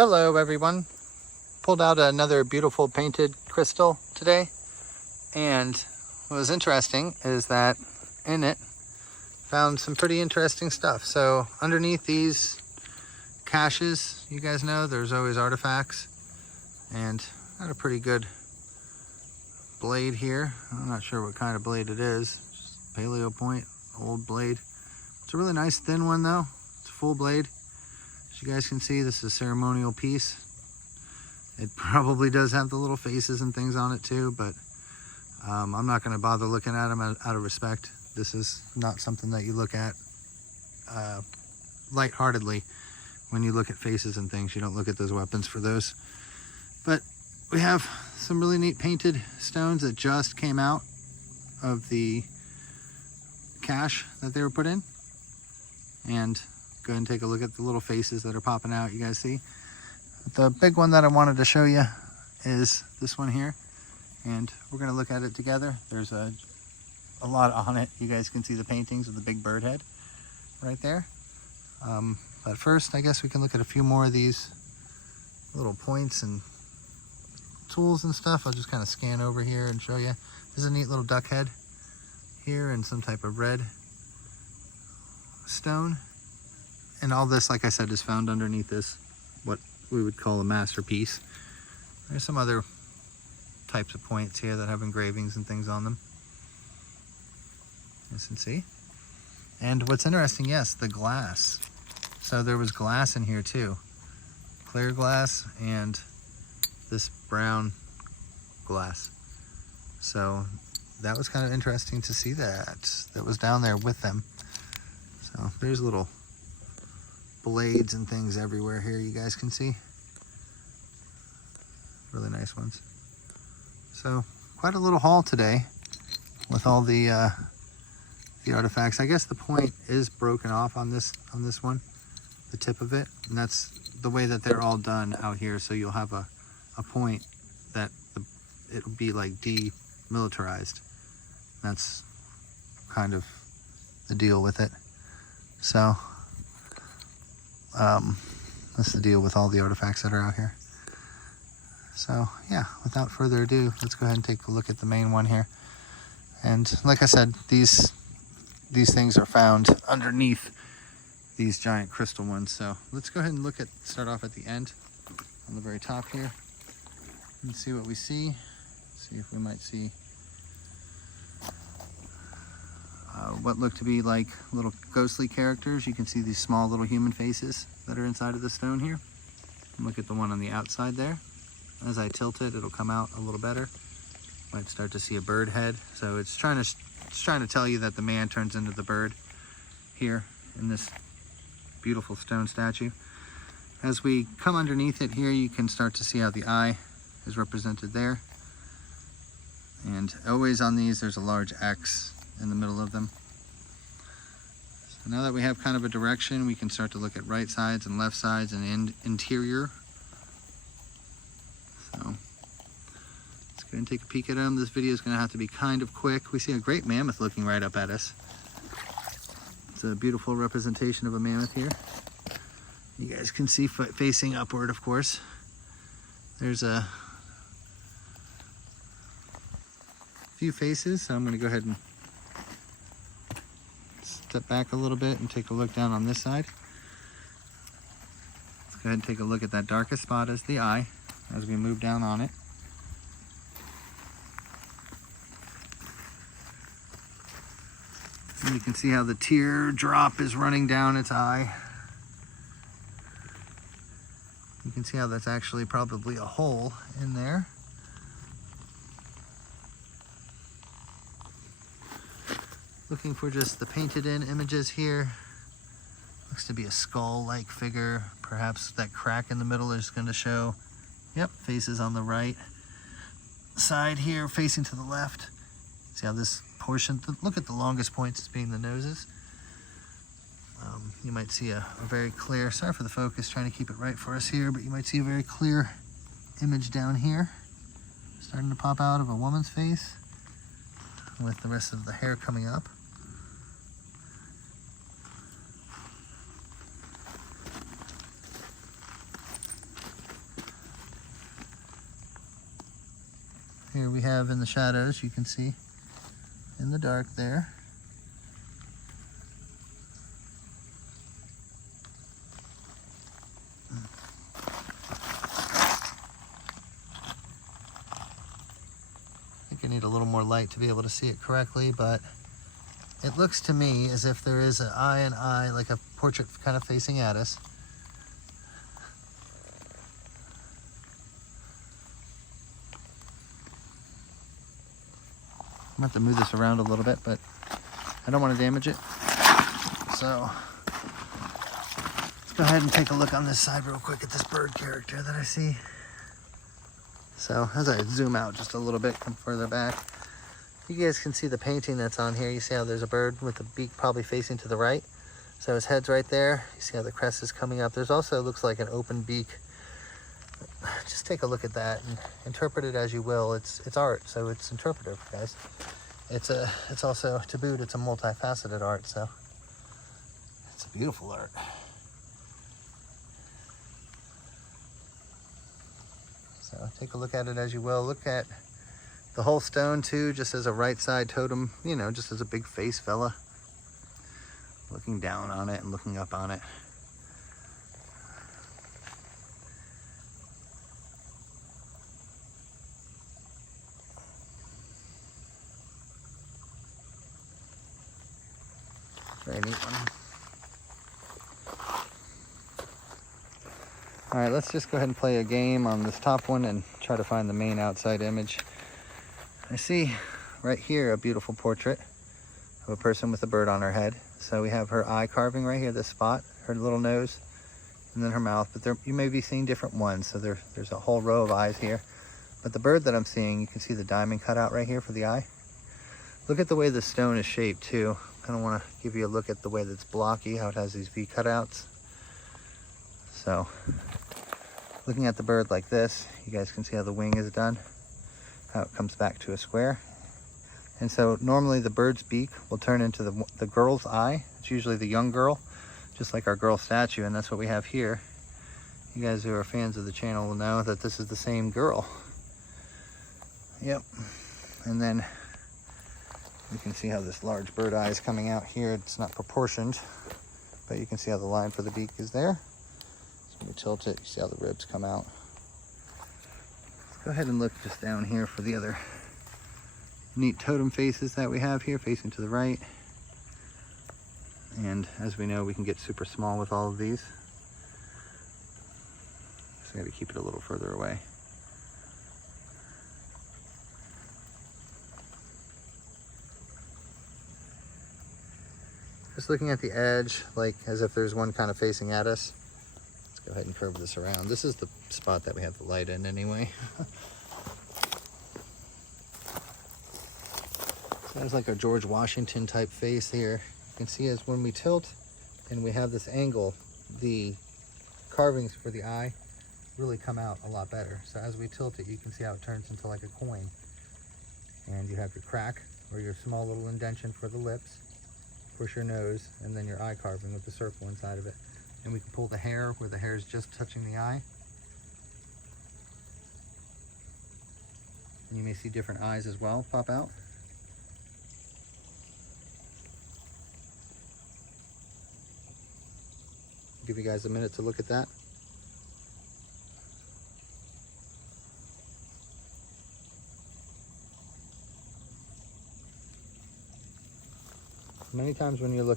Hello everyone. Pulled out another beautiful painted crystal today, and what was interesting is that in it found some pretty interesting stuff. So underneath these caches, you guys know there's always artifacts, and got a pretty good blade here. I'm not sure what kind of blade it is, just paleo point, old blade. It's a really nice thin one though. It's a full blade. As you guys can see, this is a ceremonial piece. It probably does have the little faces and things on it too, but I'm not going to bother looking at them out of respect. This is not something that you look at lightheartedly. When you look at faces and things, you don't look at those weapons for those. But we have some really neat painted stones that just came out of the cache that they were put in. And go ahead and take a look at the little faces that are popping out, you guys see. The big one that I wanted to show you is this one here, and we're going to look at it together. There's a lot on it. You guys can see the paintings of the big bird head right there. But first, I guess we can look at a few more of these little points and tools and stuff. I'll just kind of scan over here and show you. There's a neat little duck head here and some type of red stone. And all this, like I said, is found underneath this, what we would call a masterpiece. There's some other types of points here that have engravings and things on them. As you can see. And what's interesting, yes, the glass. So there was glass in here too. Clear glass and this brown glass. So that was kind of interesting to see that was down there with them. So there's little blades and things everywhere here, you guys can see. Really nice ones. So quite a little haul today with all the artifacts. I guess the point is broken off on this one, the tip of it, and that's the way that they're all done out here. So you'll have a point that it'll be like demilitarized. That's kind of the deal with it. So that's the deal with all the artifacts that are out here. So yeah, without further ado, let's go ahead and take a look at the main one here. And like I said, these things are found underneath these giant crystal ones. So let's go ahead and start off at the end on the very top here and see what we see. See if we might see what look to be like little ghostly characters. You can see these small little human faces that are inside of the stone here. And look at the one on the outside there. As I tilt it, it'll come out a little better. Might start to see a bird head. So it's trying to tell you that the man turns into the bird here in this beautiful stone statue. As we come underneath it here, you can start to see how the eye is represented there. And always on these, there's a large X in the middle of them. So now that we have kind of a direction, we can start to look at right sides and left sides and interior. So let's go ahead and take a peek at them. This video is going to have to be kind of quick. We see a great mammoth looking right up at us. It's a beautiful representation of a mammoth here. You guys can see facing upward, of course. There's a few faces, so I'm going to go ahead and step back a little bit and take a look down on this side. Let's go ahead and take a look at that darkest spot as the eye as we move down on it. And you can see how the tear drop is running down its eye. You can see how that's actually probably a hole in there. Looking for just the painted in images here. Looks to be a skull-like figure. Perhaps that crack in the middle is going to show. Yep, faces on the right side here, facing to the left. See how this portion, look at the longest points as being the noses. You might see a very clear, sorry for the focus, trying to keep it right for us here, but you might see a very clear image down here, starting to pop out of a woman's face with the rest of the hair coming up. Here we have in the shadows, you can see in the dark there. I think I need a little more light to be able to see it correctly, but it looks to me as if there is an eye and eye, like a portrait kind of facing at us. I'm going to have to move this around a little bit, but I don't want to damage it. So let's go ahead and take a look on this side real quick at this bird character that I see. So as I zoom out just a little bit, come further back, you guys can see the painting that's on here. You see how there's a bird with the beak probably facing to the right. So his head's right there. You see how the crest is coming up. There's also, looks like an open beak. Just take a look at that and interpret it as you will. It's art, so it's interpretive, guys. It's also, to boot, it's a multifaceted art, so it's a beautiful art. So take a look at it as you will. Look at the whole stone too, just as a right side totem, you know, just as a big face fella. Looking down on it and looking up on it. Very neat one. All right, let's just go ahead and play a game on this top one and try to find the main outside image. I see right here a beautiful portrait of a person with a bird on her head. So we have her eye carving right here, this spot, her little nose, and then her mouth. But there, you may be seeing different ones. So there's a whole row of eyes here. But the bird that I'm seeing, you can see the diamond cut out right here for the eye. Look at the way the stone is shaped too. I kind of want to give you a look at the way that's blocky, how it has these V cutouts. So looking at the bird like this, you guys can see how the wing is done, how it comes back to a square. And so normally the bird's beak will turn into the girl's eye. It's usually the young girl, just like our girl statue, and that's what we have here. You guys who are fans of the channel will know that this is the same girl. Yep. And then you can see how this large bird eye is coming out here. It's not proportioned, but you can see how the line for the beak is there. So when you tilt it, you see how the ribs come out. Let's go ahead and look just down here for the other neat totem faces that we have here, facing to the right. And as we know, we can get super small with all of these. So I gotta keep it a little further away. Just looking at the edge, like as if there's one kind of facing at us. Let's go ahead and curve this around. This is the spot that we have the light in anyway. So there's like a George Washington type face here. You can see as when we tilt and we have this angle, the carvings for the eye really come out a lot better. So as we tilt it, you can see how it turns into like a coin. And you have your crack or your small little indentation for the lips, of course your nose, and then your eye carving with the circle inside of it. And we can pull the hair where the hair is just touching the eye. And you may see different eyes as well pop out. Give you guys a minute to look at that. Many times when you're looking